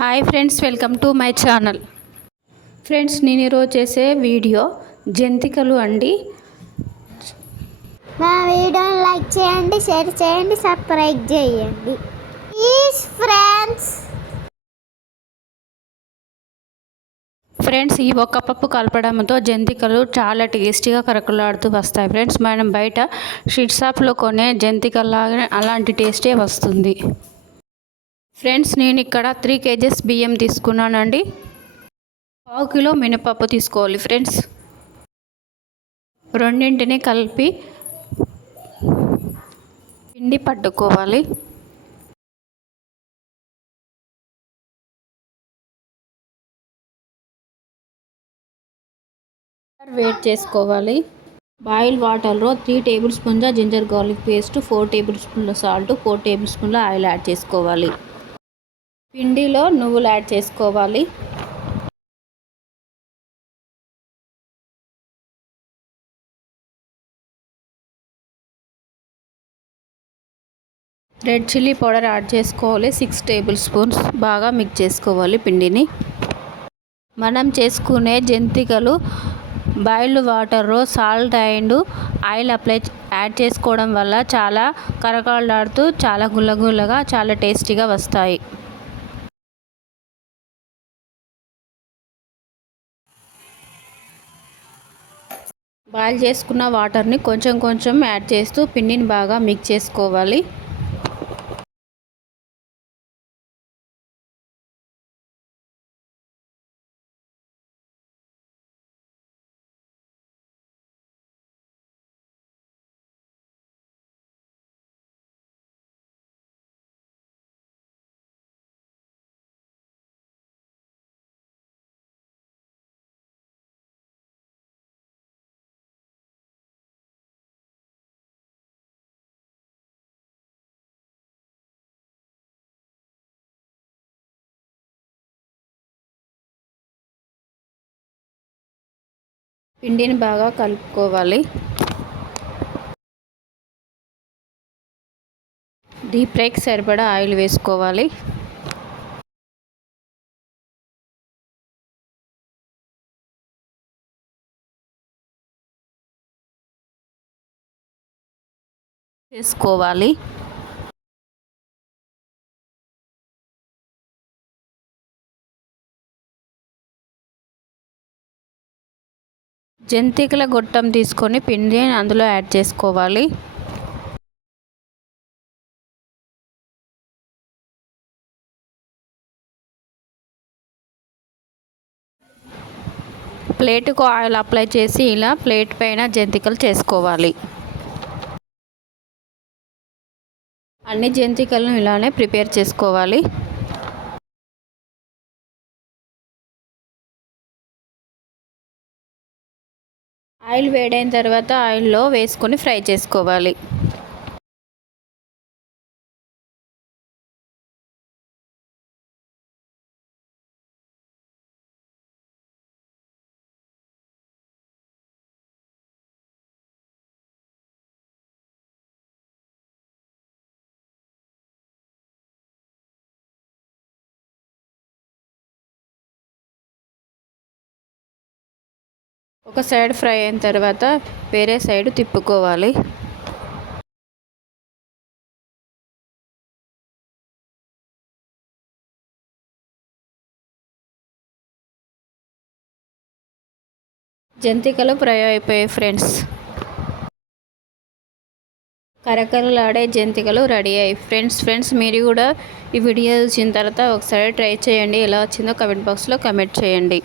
Hi friends, welcome to my channel. Friends, నేను ఈరోజు చేసే వీడియో జంతికలు అండి. మా వీడియోని లైక్ చేయండి, షేర్ చేయండి, సబ్స్క్రైబ్ చేయండి ప్లీజ్ ఫ్రెండ్స్, ఈ ఒక్క పప్పు కలపడంతో జంతికలు చాలా టేస్టీగా కరకలాడుతూ వస్తాయి. ఫ్రెండ్స్, మనం బయట స్వీట్ షాప్లో కొనే జంతికల్లాగా అలాంటి టేస్టే వస్తుంది. ఫ్రెండ్స్, నేను ఇక్కడ 3 kgs బియ్యం తీసుకున్నానండి. 1/2 కిలో మినపప్పు తీసుకోవాలి. ఫ్రెండ్స్, రెండింటిని కలిపి పిండి పట్టుకోవాలి. వేట్ చేసుకోవాలి. బాయిల్ వాటర్లో 3 టేబుల్ స్పూన్ల జింజర్ గార్లిక్ పేస్ట్, 4 టేబుల్ స్పూన్ల సాల్ట్, 4 టేబుల్ స్పూన్ల ఆయిల్ యాడ్ చేసుకోవాలి. పిండిలో నువ్వులు యాడ్ చేసుకోవాలి. రెడ్ చిల్లీ పౌడర్ యాడ్ చేసుకోవాలి. 6 టేబుల్ స్పూన్స్. బాగా మిక్స్ చేసుకోవాలి పిండిని. మనం చేసుకునే జంతికలు బాయిల్డ్ వాటర్లో సాల్ట్ అండ్ ఆయిల్ యాడ్ చేసుకోవడం వల్ల చాలా కరకరలాడుతూ చాలా గుల్లగుల్లగా చాలా టేస్టీగా వస్తాయి. బాయిల్ చేసుకున్న వాటర్ని కొంచెం కొంచెం యాడ్ చేస్తూ పిండిని బాగా మిక్స్ చేసుకోవాలి. పిండిని బాగా కలుపుకోవాలి. డీప్ ఫ్రైకి సరిపడా ఆయిల్ వేసుకోవాలి. వేసుకోవాలి. జంతికల గొట్టం తీసుకొని పిండిని అందులో యాడ్ చేసుకోవాలి. ప్లేటుకు ఆయిల్ అప్లై చేసి ఇలా ప్లేట్ పైన జంతికలు చేసుకోవాలి. అన్ని జంతికలను ఇలానే ప్రిపేర్ చేసుకోవాలి. ఆయిల్ వేడైన తర్వాత ఆయిల్లో వేసుకొని ఫ్రై చేసుకోవాలి. ఒక సైడ్ ఫ్రై అయిన తర్వాత వేరే సైడ్ తిప్పుకోవాలి. జంతికలు ఫ్రై అయిపోయాయి. ఫ్రెండ్స్, కరకరలాడే జంతికలు రెడీ అయ్యాయి. ఫ్రెండ్స్ మీరు కూడా ఈ వీడియో చూసిన తర్వాత ఒకసారి ట్రై చేయండి. ఎలా వచ్చిందో కమెంట్ బాక్స్లో కమెంట్ చేయండి.